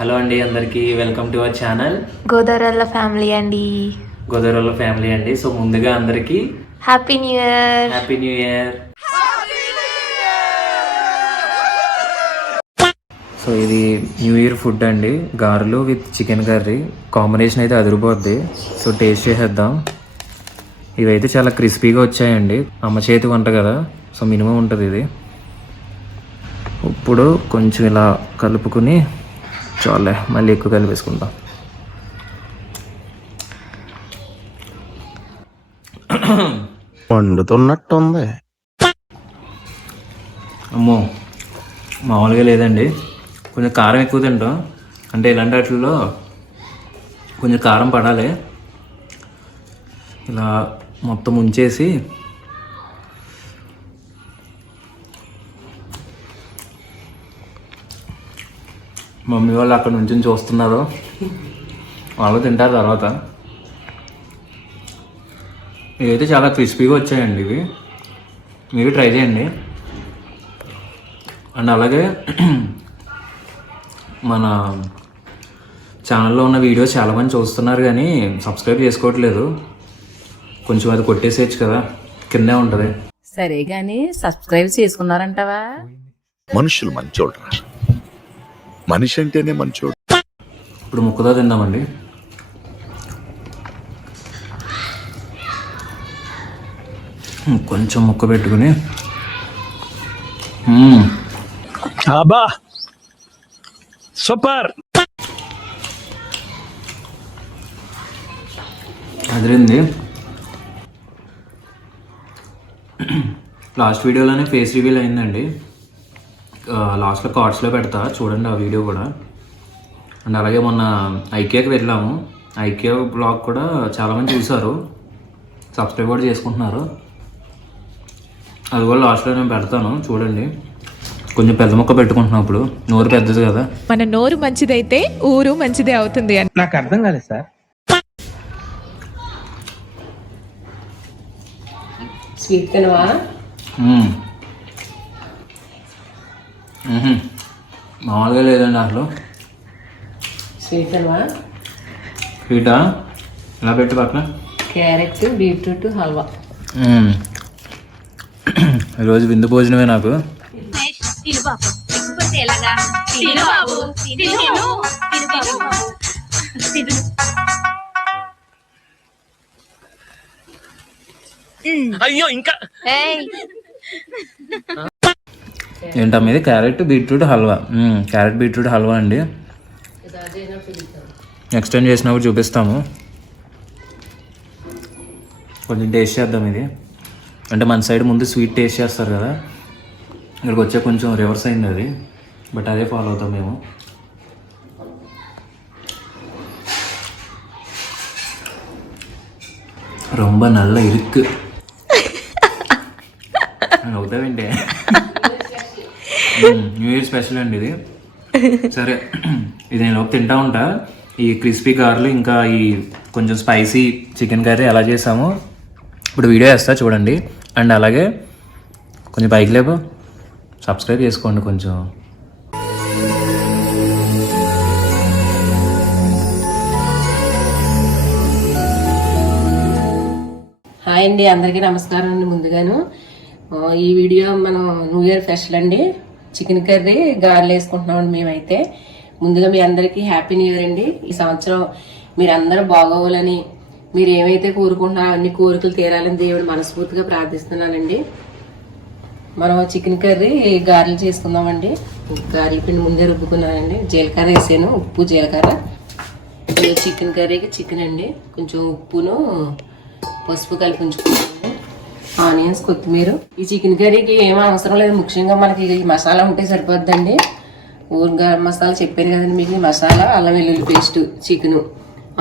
Hello అండి, అందరికీ welcome to our channel గోదావరిల ఫ్యామిలీ అండి. గోదావరిలో ఫ్యామిలీ అండి. సో ముందుగా అందరికీ happy new year. Happy new year. So ఇది న్యూ ఇయర్ ఫుడ్ అండి, గారెలు విత్ చికెన్ కర్రీ. కాంబినేషన్ అయితే అదిరిపోద్ది. సో టేస్ట్ చేసేద్దాం. ఇవైతే చాలా క్రిస్పీగా వచ్చాయండి, అమ్మ చేతి వంట కదా, సో మినిమం ఉంటుంది ఇది. ఇప్పుడు కొంచెం ఇలా కలుపుకుని చాలే, మళ్ళీ ఎక్కువ కలిపేసుకుందాం. వండుతున్నట్టుంది. అమ్మో, మామూలుగా లేదండి. కొంచెం కారం ఎక్కువ తింటాం, అంటే ఇలాంటి వాటిల్లో కొంచెం కారం పడాలి. ఇలా మొత్తం ఉంచేసి మమ్మీ వాళ్ళు అక్కడ నుంచి చూస్తున్నారు, వాళ్ళు తింటారు తర్వాత. ఇవైతే చాలా క్రిస్పీగా వచ్చాయండి ఇవి, మీరు ట్రై చేయండి. అండ్ అలాగే మన ఛానల్లో ఉన్న వీడియోస్ చాలామంది చూస్తున్నారు కానీ సబ్స్క్రైబ్ చేసుకోవట్లేదు. కొంచెం అది కొట్టేసేయచ్చు కదా, కిందే ఉంటుంది. సరే కానీ సబ్స్క్రైబ్ చేసుకున్నారంటావా? మనుషులు మంచోళ్ళు, మనిషి అంటేనే మంచోడు. ఇప్పుడు ముక్కతో తిందామండి. కొంచెం ముక్క పెట్టుకుని అబ్బా సూపర్. అదిరింది. లాస్ట్ వీడియోలోనే ఫేస్ రివీల్ అయిందండి, లాస్ట్లో కార్డ్స్లో పెడతా చూడండి ఆ వీడియో కూడా. అండ్ అలాగే మొన్న ఐకియాకి వెళ్ళాము, ఐకియా బ్లాగ్ కూడా చాలామంది చూసారు, సబ్స్క్రైబ్ కూడా చేసుకుంటున్నారు. అది కూడా లాస్ట్లో నేను పెడతాను చూడండి. కొంచెం పెద్ద మొక్క పెట్టుకుంటున్నాం, ఇప్పుడు నోరు పెద్దది కదా. మన నోరు మంచిదైతే ఊరు మంచిదే అవుతుంది అని. నాకు అర్థం కాలేదు సార్. స్వీట్ తినవా? మామూలుగా లేదండి అసలు. స్వీట్ తినవా? స్వీటా? ఇలా పెట్టి పక్కన క్యారెట్ బీట్రూట్ హల్వా. ఈరోజు విందు భోజనమే నాకు. అయ్యో ఇంకా ఏంటమ్మా ఇది? Carrot beetroot halwa. Carrot beetroot halwa అండి, నెక్స్ట్ టైం చేసినప్పుడు చూపిస్తాము. కొంచెం టేస్ట్ చేద్దాం ఇది. అంటే మన సైడ్ ముందు స్వీట్ టేస్ట్ చేస్తారు కదా, ఇక్కడికి వచ్చే కొంచెం రివర్స్ అయింది అది, బట్ అదే ఫాలో అవుతాం మేము. రొంబ నల్ల ఇరుక్కు అవుతావేంటే. న్యూ ఇయర్ స్పెషల్ అండి ఇది. సరే, ఇది నేను తింటా ఉంటా. ఈ క్రిస్పీ గార్లు ఇంకా ఈ కొంచెం స్పైసీ చికెన్ కర్రీ ఎలా చేసామో ఇప్పుడు వీడియో వేస్తా చూడండి. అండ్ అలాగే కొంచెం పైకి లేపు, సబ్స్క్రైబ్ చేసుకోండి కొంచెం. హాయ్ అండి, అందరికీ నమస్కారం అండి. ముందుగాను ఈ వీడియో మనం న్యూ ఇయర్ స్పెషల్ అండి, చికెన్ కర్రీ గారెలు వేసుకుంటున్నామండి మేమైతే. ముందుగా మీ అందరికీ హ్యాపీ న్యూ ఇయర్ అండి. ఈ సంవత్సరం మీరు అందరూ బాగోవాలని, మీరు ఏమైతే కోరుకుంటున్నారో అన్ని కోరికలు తీరాలని దేవుడు మనస్ఫూర్తిగా ప్రార్థిస్తున్నానండి. మనం చికెన్ కర్రీ గారెలు చేసుకుందామండి. గారెల పిండి ముందే రుబ్బుకున్నానండి, జీలకర్ర వేసాను, ఉప్పు జీలకర్ర. చికెన్ కర్రీకి చికెన్ అండి, కొంచెం ఉప్పును పసుపు కలిపి ఉంచుకుంటామండి, ఆనియన్స్, కొత్తిమీర. ఈ చికెన్ కర్రీకి ఏమీ అవసరం లేదు, ముఖ్యంగా మనకి ఈ మసాలా ఉంటే సరిపోద్దండి. గరం మసాలా చెప్పాను కదండి మీకు, మసాలా, అల్లం వెల్లుల్లి పేస్ట్, చికెను,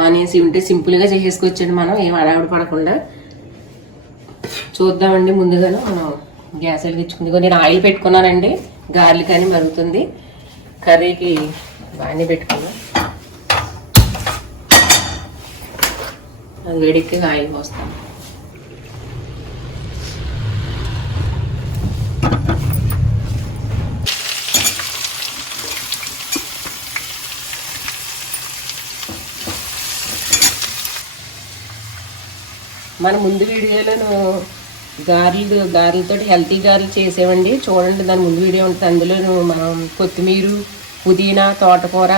ఆనియన్స్ ఇవి ఉంటే సింపుల్గా చేసేసుకోవచ్చండి, మనం ఏం అడావిడి పడకుండా. చూద్దామండి. ముందుగానే మనం గ్యాస్ వెలిగించుకుంది, నేను ఆయిల్ పెట్టుకున్నానండి, గార్లు కానీ మరుగుతుంది. కర్రీకి బాగానే పెట్టుకున్నాను, అది వేడికి ఆయిల్ పోస్తాను. మన ముందు వీడియోలో గారెలతో హెల్తీ గారెలు చేసేవండి, చూడండి. దాని ముందు వీడియో ఉంటుంది. అందులో మనం కొత్తిమీర, పుదీనా, తోటకూర,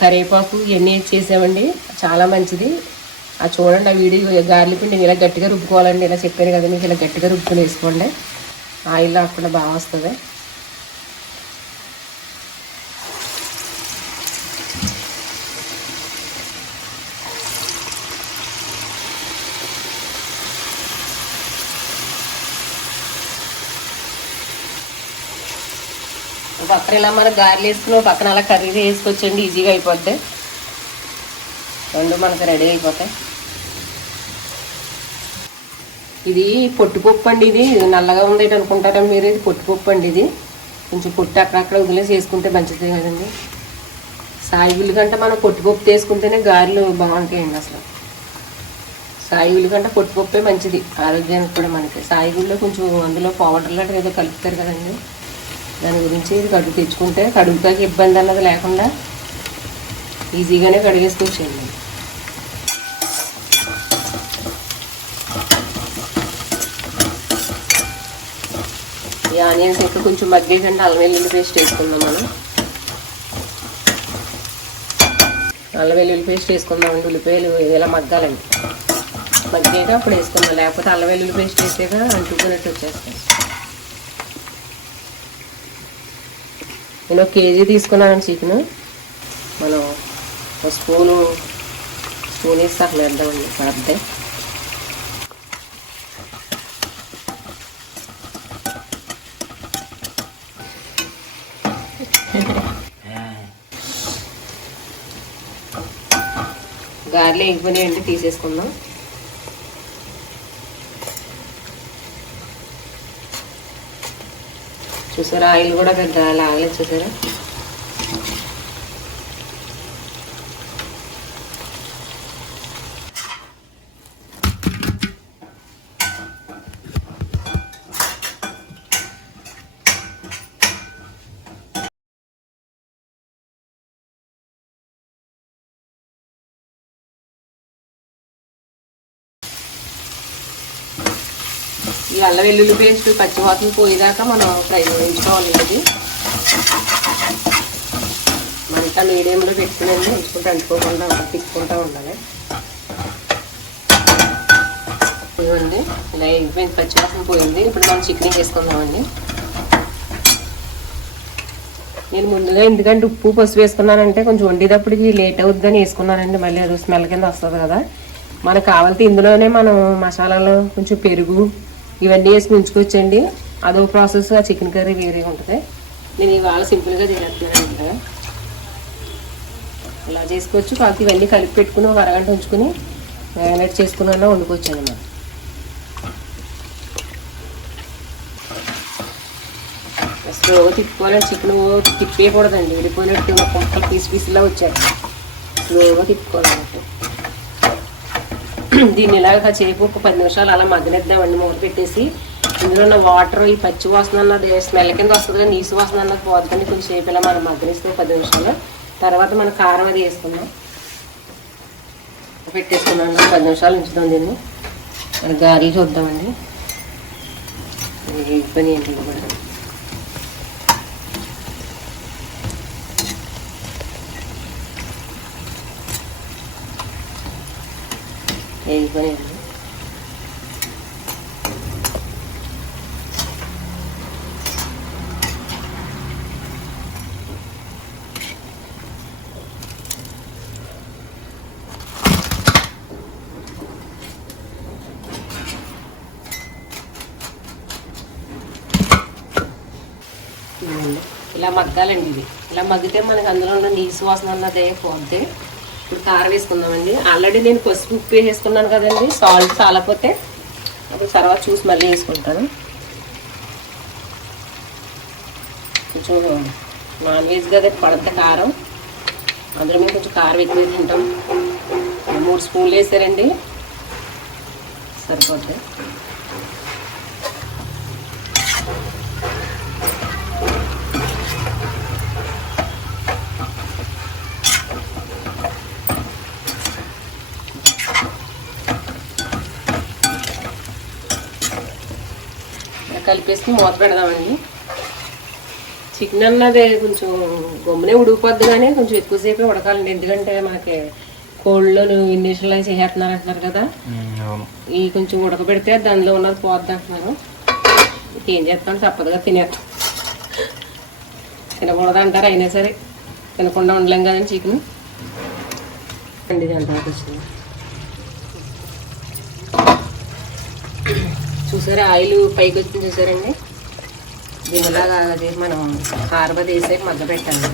కరివేపాకు ఇవన్నీ చేసామండి. చాలా మంచిది. అది చూడండి. ఆ వీడియో గారెల పిండి ఇలా గట్టిగా రుబ్బుకోవాలండి. ఇలా చెప్పాను కదా మీకు, ఇలా గట్టిగా రుబ్బుకొని వేసుకోండి. ఆయిల్ అక్కడ బాగా వస్తుంది. పక్కన ఇలా మనం గారెలు వేసుకుని పక్కన అలా కర్రీ వేసుకొచ్చండి, ఈజీగా అయిపోద్ది. రెండు మనకు రెడీ అయిపోతాయి. ఇది పొట్టుపప్పు అండి. ఇది నల్లగా ఉంది అనుకుంటారా మీరు? ఇది పొట్టుపప్పు అండి. ఇది కొంచెం పొట్టు అక్కడక్కడ వదిలేసి వేసుకుంటే మంచిది కదండి. సాయి ఉల్లి కంటే మనం పొట్టుపప్పు వేసుకుంటేనే గారెలు బాగుంటాయండి. అసలు సాయి ఉల్లి కంటే పొట్టుపప్పే మంచిది ఆరోగ్యానికి కూడా మనకి. సాయి ఉల్లిలో కొంచెం అందులో పౌడర్ లాంటివి ఏదో కలుపుతారు కదండి, దాని గురించి ఇది కడుగు తెచ్చుకుంటే కడుగుతాకి ఇబ్బంది అన్నది లేకుండా ఈజీగానే కడిగేసుకోవచ్చండి. ఈ ఆనియన్స్ ఇంకా కొంచెం మగ్గేకంటే అల్లం వెల్లుల్లి పేస్ట్ వేసుకుందాం. మనం అల్లం వెల్లుల్లి పేస్ట్ వేసుకుందామండి. ఉల్లిపాయలు ఇలా మగ్గాలండి. మగ్గాక అప్పుడు వేసుకుందాం, లేకపోతే అల్లం వెల్లుల్లి పేస్ట్ వేసాక అంటుకున్నట్టు వచ్చేస్తాయి. నేను 1 కేజీ తీసుకున్నాను చికెన్. మనం ఒక స్పూన్ వేసి అట్లా వేద్దామండి. పడితే గారెలు ఎగిపోయినాయంటే తీసేసుకుందాం. చూసారా, ఆయిల్ కూడా పెద్ద లాగలేదు చూసారా. ఈ అల్లం వెల్లుల్లి పేస్ట్ పచ్చివాసన పోయేదాకా మనం ఫ్రై వేయించుకోవాలి. ఇది మంట మీడియంలో పెట్టుకుని ఉంచుకుంటూ అంటుకోకుండా తిప్పుకుంటూ ఉండాలి. ఇవ్వండి, ఇలా అయిపోయింది, పచ్చివాసన పోయింది. ఇప్పుడు మనం చికెన్ వేసుకుందామండి. నేను ముందుగా ఎందుకంటే ఉప్పు పసుపు వేసుకున్నానంటే కొంచెం వండేటప్పటికి లేట్ అవుద్దని వేసుకున్నానండి. మళ్ళీ అది స్మెల్ కింద వస్తుంది కదా. మనకు కావాలంటే ఇందులోనే మనం మసాలాలు కొంచెం పెరుగు ఇవన్నీ వేసుకుని ఉంచుకోవచ్చండి. అదో ప్రాసెస్. ఆ చికెన్ కర్రీ వేరేగా ఉంటుంది. నేను ఇవాళ సింపుల్గా చేస్తున్నాను కదా, అలా చేసుకోవచ్చు. కాకపోతే ఇవన్నీ కలిపి పెట్టుకుని ఒక అరగంట ఉంచుకుని మ్యారినేట్ చేసుకున్నా వండుకోవచ్చు అన్నమాట. స్లోగా తిప్పుకోవాలండి. చికెన్ తిప్పేయకూడదండి, విడిపోయినట్టు ముక్కలు పీసులా వచ్చాయి. స్లోగా తిప్పుకోవాలన్నట్టు. దీన్ని ఇలాగ కాసేపు ఒక 10 నిమిషాలు అలా మగ్గనిద్దామండి. మూత పెట్టేసి ఇందులో ఉన్న వాటర్, ఈ పచ్చి వాసన అన్నది స్మెల్ కింద వస్తుంది కదా, నీసు వాసన అన్నది పోతుంది. కొంచెంసేపు ఇలా మనం మగ్గనిస్తే 10 నిమిషాలు. తర్వాత మనం కారం అది వేసుకుందాం. పెట్టేసుకున్నాం. 10 నిమిషాలు ఉంచుదాం దీన్ని. మరి గారెలు చూద్దామండి. పని ఏంటి కూడా వేగిపోయాయండి. ఇలా మగ్గాలండి. ఇది ఇలా మగ్గితే మనకి అందులో ఉన్న నీసు వాసన అన్నదే పోతే. ఇప్పుడు కారం వేసుకుందామండి. ఆల్రెడీ నేను పసుపు ఉప్పు వేసుకున్నాను కదండి. సాల్ట్ చాలకపోతే అప్పుడు తర్వాత చూసి మళ్ళీ వేసుకుంటాను. కొంచెం నాన్ వెజ్ కదా పడితే కారం, అందులో మేము కొంచెం కారం ఎక్కువ తింటాం. 3 స్పూన్లు వేసారండి, సరిపోద్ది. కలిపేసి మూత పెడదామండి. చికెన్ అన్నది కొంచెం గమ్మునే ఉడికిపోద్ది కానీ కొంచెం ఎక్కువసేపే ఉడకాలండి. ఎందుకంటే మనకి కోళ్ళలో ఇండిషన్లు అవి చేసేస్తున్నారు అంటున్నారు కదా, ఈ కొంచెం ఉడకబెడితే దానిలో ఉన్నది పోద్ది అంటున్నారు. ఏం చేస్తాను, తప్పదుగా తినేస్తాం. తినకూడదు అంటారు, అయినా సరే తినకుండా ఉండలేం కదండి చికెన్ అండి. దాంట్లో వచ్చింది చూసారా, ఆయిల్ పైకి వచ్చింది చూసారండి. దీనిలాగా అది మనం కారబది వేసాక మగ్గ పెట్టాను.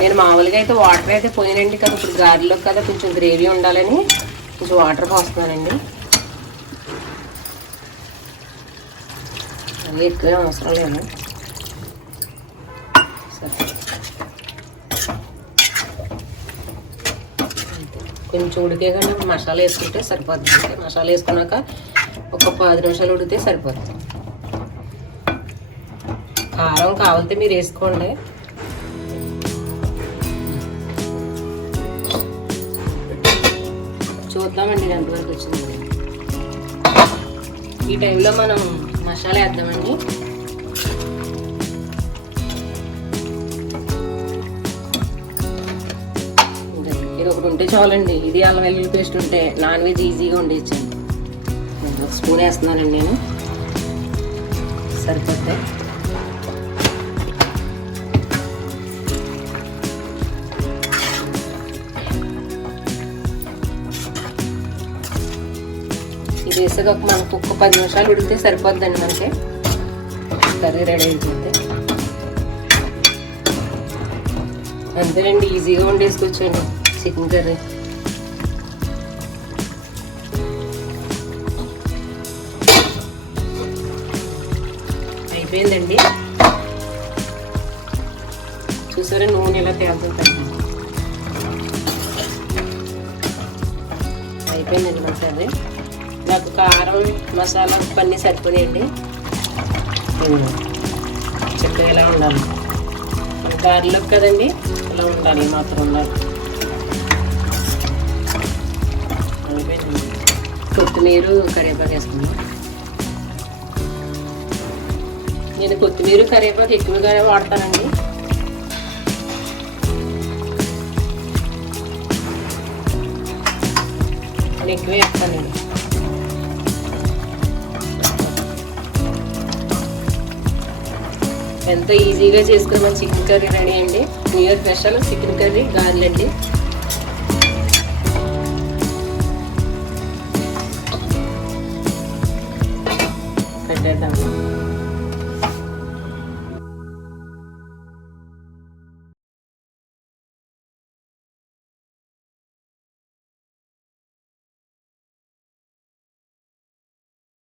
నేను మామూలుగా అయితే వాటర్ అయితే పోయినండి కదా, ఇప్పుడు గారెలో కదా కొంచెం గ్రేవీ ఉండాలని కొంచెం వాటర్ పోస్తున్నానండి. అది ఎక్కువ అవసరం లేదు. సరే, కొంచెం ఉడికే కానీ మసాలా వేసుకుంటే సరిపోద్ది. మసాలా వేసుకున్నాక ఒక 10 నిమిషాలు ఉడికితే సరిపోద్ది. కారం కావాలంటే మీరు వేసుకోండి. చూద్దామండి ఇది ఎంతవరకు వచ్చింది. ఈ టైంలో మనం మసాలా వేద్దామండి. ఇది ఒకటి ఉంటే చాలండి. ఇది అల్లం వెల్లుల్లి పేస్ట్ ఉంటే నాన్ వెజ్ ఈజీగా ఉండేచ్చండి. ఒక స్పూన్ వేస్తున్నానండి నేను, సరిపోతే. ఇది వేసాక మనకు ఒక 10 నిమిషాలు ఉడికితే సరిపోద్దండి. మనకి కర్రీ రెడీ అయిపోతే అంతేనండి, ఈజీగా వండేసుకోవచ్చండి చికెన్ కర్రీ. అయిపోయిందండి. చూసారా నూనె ఎలా తేలుతుంది. అయిపోయిందండి మన కర్రీ. నాకు కారం మసాలా ఉప్పు అన్నీ సరిపోయాయండి. చక్కగా ఇలా ఉండాలి, మన గారెలో కదండి ఇలా ఉండాలి, మాత్రం ఉండాలి. అయిపోయింది. కొత్తిమీర కరివేపాకు వేసుకున్నాను. నేను కొత్తిమీర కరివేపాకు ఎక్కువగానే వాడతానండి. నేను ఎక్కువే వేస్తానండి. ఎంతో ఈజీగా చేసుకుని మన చికెన్ కర్రీ రెడీ అండి. New year special chicken curry గారెలండి.